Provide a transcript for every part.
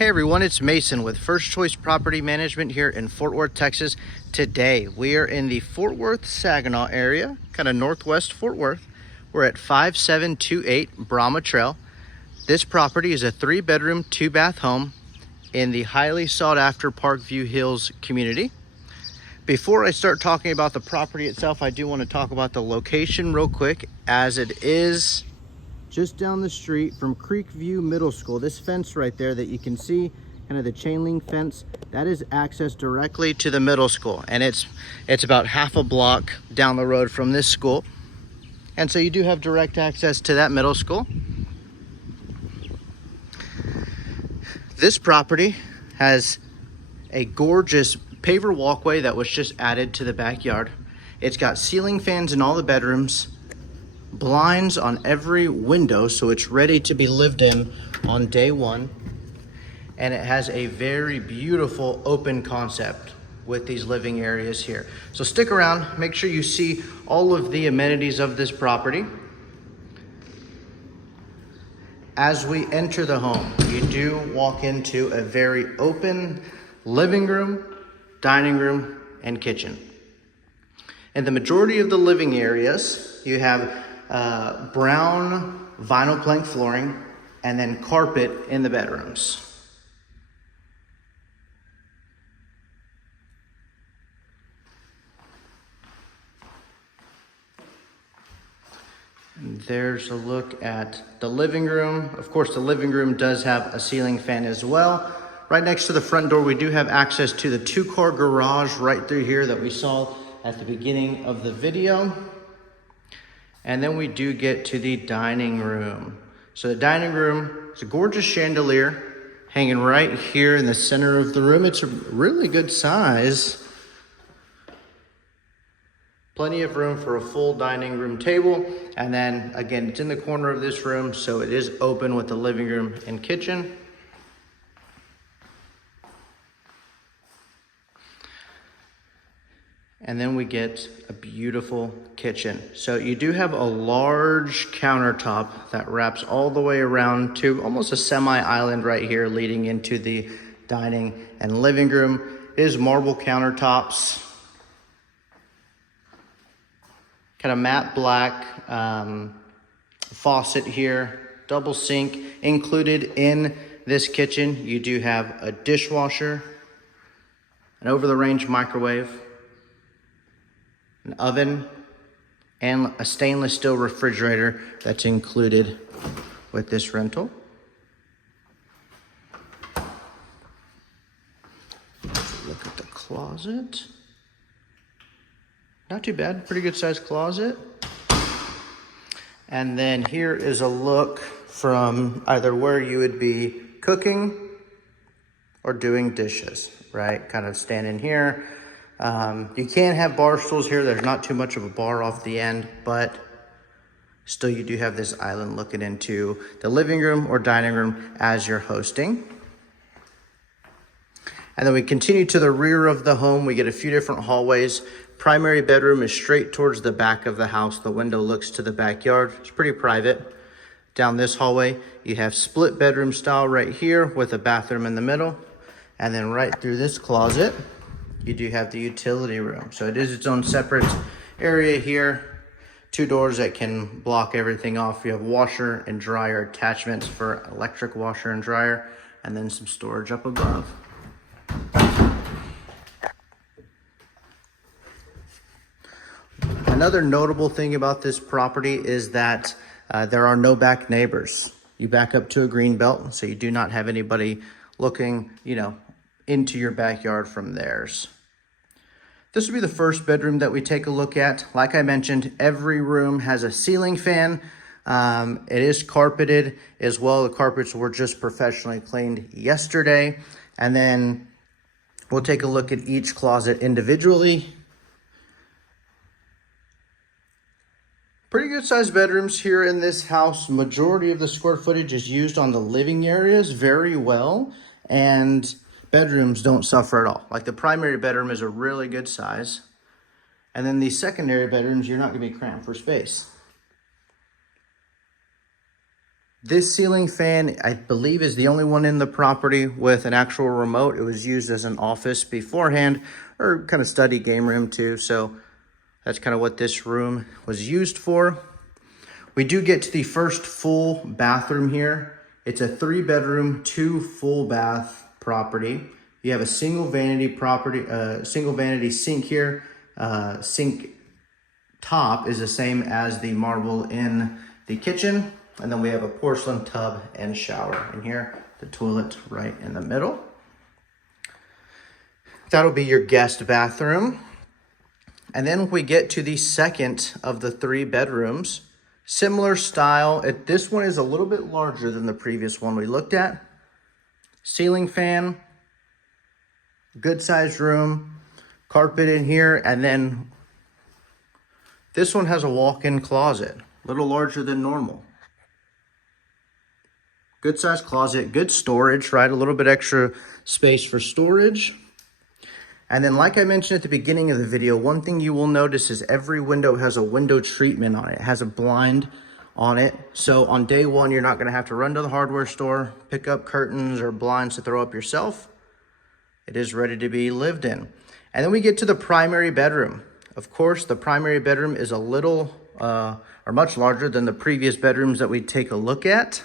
Hey everyone, it's Mason with First Choice Property Management here in Fort Worth, Texas. Today we are in the Fort Worth-Saginaw area, kind of northwest Fort Worth. We're at 5728 Brahma Trl. This property is a 3-bedroom, 2-bath home in the highly sought after Parkview Hills community. Before I start talking about the property itself, I do want to talk about the location real quick, as it is just down the street from Creekview Middle School. This fence right there that you can see, kind of the chain link fence, that is access directly to the middle school, and it's about half a block down the road from this school. And so you do have direct access to that middle school. This property has a gorgeous paver walkway that was just added to the backyard. It's got ceiling fans in all the bedrooms, blinds on every window, so it's ready to be lived in on day one. And it has a very beautiful open concept with these living areas here. So stick around, make sure you see all of the amenities of this property. As we enter the home, you do walk into a very open living room, dining room, and kitchen. In the majority of the living areas, you have brown vinyl plank flooring and then carpet in the bedrooms. And there's a look at the living room. Of course, the living room does have a ceiling fan as well. Right next to the front door, we do have access to the 2-car garage right through here that we saw at the beginning of the video. And then we do get to the dining room. So the dining room is a gorgeous chandelier hanging right here in the center of the room. It's a really good size. Plenty of room for a full dining room table. And then again, it's in the corner of this room, so it is open with the living room and kitchen. And then we get a beautiful kitchen. So you do have a large countertop that wraps all the way around to almost a semi-island right here, leading into the dining and living room. It is marble countertops, kind of matte black faucet here, double sink. Included in this kitchen, you do have a dishwasher, an over-the-range microwave, an oven, and a stainless steel refrigerator that's included with this rental. Let's look at the closet. Not too bad, pretty good sized closet. And then here is a look from either where you would be cooking or doing dishes, right? Kind of standing here. You can have bar stools here. There's not too much of a bar off the end, but still you do have this island looking into the living room or dining room as you're hosting. And then we continue to the rear of the home. We get a few different hallways. Primary bedroom is straight towards the back of the house. The window looks to the backyard. It's pretty private. Down this hallway, you have split bedroom style right here with a bathroom in the middle. And then right through this closet, you do have the utility room. So it is its own separate area here. 2 doors that can block everything off. You have washer and dryer attachments for electric washer and dryer, and then some storage up above. Another notable thing about this property is that there are no back neighbors. You back up to a greenbelt, so you do not have anybody looking, into your backyard from theirs. This will be the first bedroom that we take a look at. Like I mentioned, every room has a ceiling fan. It is carpeted as well. The carpets were just professionally cleaned yesterday. And then we'll take a look at each closet individually. Pretty good sized bedrooms here in this house. Majority of the square footage is used on the living areas very well, and bedrooms don't suffer at all. Like the primary bedroom is a really good size, and then the secondary bedrooms, you're not going to be cramped for space. This ceiling fan, I believe, is the only one in the property with an actual remote. It was used as an office beforehand, or kind of study game room too. So that's kind of what this room was used for. We do get to the first full bathroom here. It's a 3-bedroom, 2 full bath property. You have a single vanity sink here. Sink top is the same as the marble in the kitchen. And then we have a porcelain tub and shower in here. The toilet right in the middle. That'll be your guest bathroom. And then we get to the second of the 3 bedrooms. Similar style. This one is a little bit larger than the previous one we looked at. Ceiling fan. Good sized room. Carpet in here. And then this one has a walk-in closet. A little larger than normal. Good sized closet, good storage, right? A little bit extra space for storage. And then like I mentioned at the beginning of the video, one thing you will notice is every window has a window treatment on it. It has a blind on it. So on day one, you're not gonna have to run to the hardware store, pick up curtains or blinds to throw up yourself. It is ready to be lived in. And then we get to the primary bedroom. Of course, the primary bedroom is a little, or much larger than the previous bedrooms that we take a look at.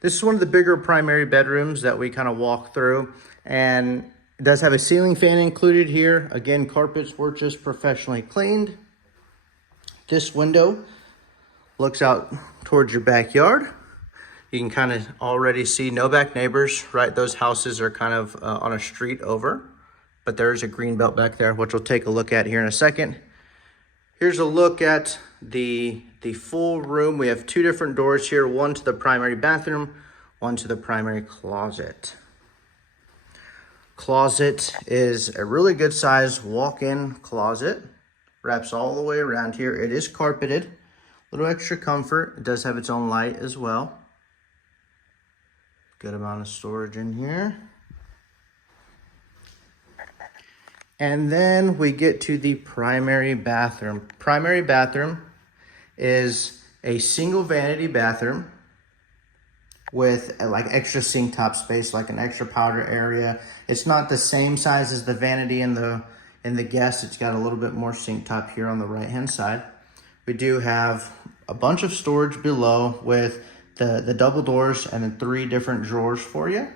This is one of the bigger primary bedrooms that we kind of walk through, and it does have a ceiling fan included here. Again, carpets were just professionally cleaned. This window looks out towards your backyard. You can kind of already see no back neighbors, right? Those houses are kind of on a street over, but there's a green belt back there, which we'll take a look at here in a second. Here's a look at the full room. We have 2 different doors here, one to the primary bathroom, one to the primary closet. Closet is a really good size walk-in closet. Wraps all the way around here. It is carpeted, a little extra comfort. It does have its own light as well. Good amount of storage in here. And then we get to the primary bathroom. Primary bathroom is a single vanity bathroom with like extra sink top space, like an extra powder area. It's not the same size as the vanity in the guest. It's got a little bit more sink top here on the right hand side. We do have a bunch of storage below with the double doors and then 3 different drawers for you.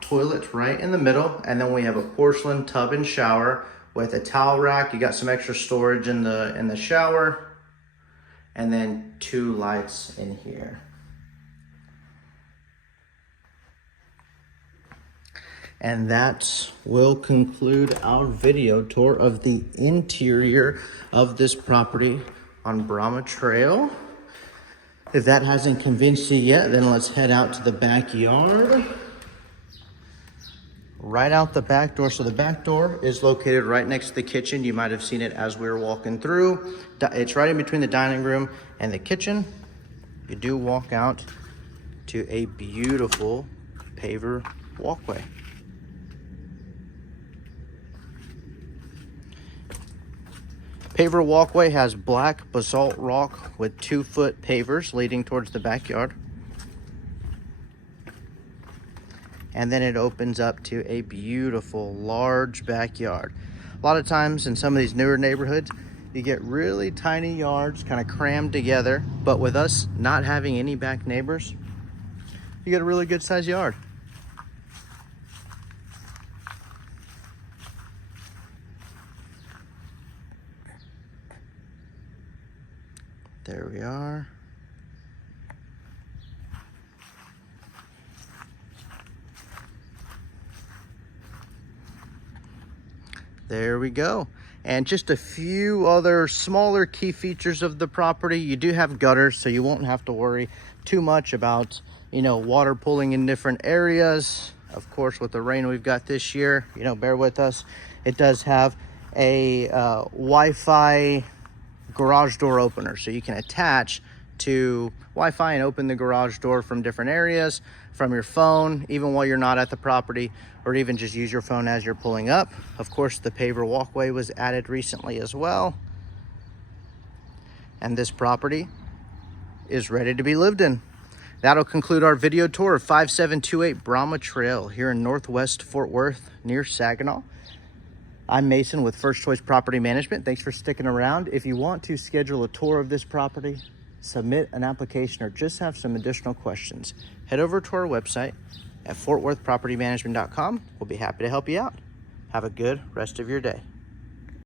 Toilet right in the middle, and then we have a porcelain tub and shower with a towel rack. You got some extra storage in the shower, and then 2 lights in here. And that will conclude our video tour of the interior of this property on Brahma Trl. If that hasn't convinced you yet, then let's head out to the backyard. Right out the back door. So the back door is located right next to the kitchen. You might have seen it as we were walking through. It's right in between the dining room and the kitchen. You do walk out to a beautiful paver walkway. Paver walkway has black basalt rock with 2-foot pavers leading towards the backyard. And then it opens up to a beautiful large backyard. A lot of times in some of these newer neighborhoods, you get really tiny yards kind of crammed together, but with us not having any back neighbors, you get a really good sized yard. There we are. There we go. And just a few other smaller key features of the property. You do have gutters, so you won't have to worry too much about, water pooling in different areas. Of course, with the rain we've got this year, bear with us. It does have a Wi-Fi garage door opener, so you can attach to Wi-Fi and open the garage door from different areas, from your phone, even while you're not at the property, or even just use your phone as you're pulling up. Of course, the paver walkway was added recently as well. And this property is ready to be lived in. That'll conclude our video tour of 5728 Brahma Trl here in Northwest Fort Worth near Saginaw. I'm Mason with First Choice Property Management. Thanks for sticking around. If you want to schedule a tour of this property, submit an application, or just have some additional questions, head over to our website at fortworthpropertymanagement.com. We'll be happy to help you out. Have a good rest of your day.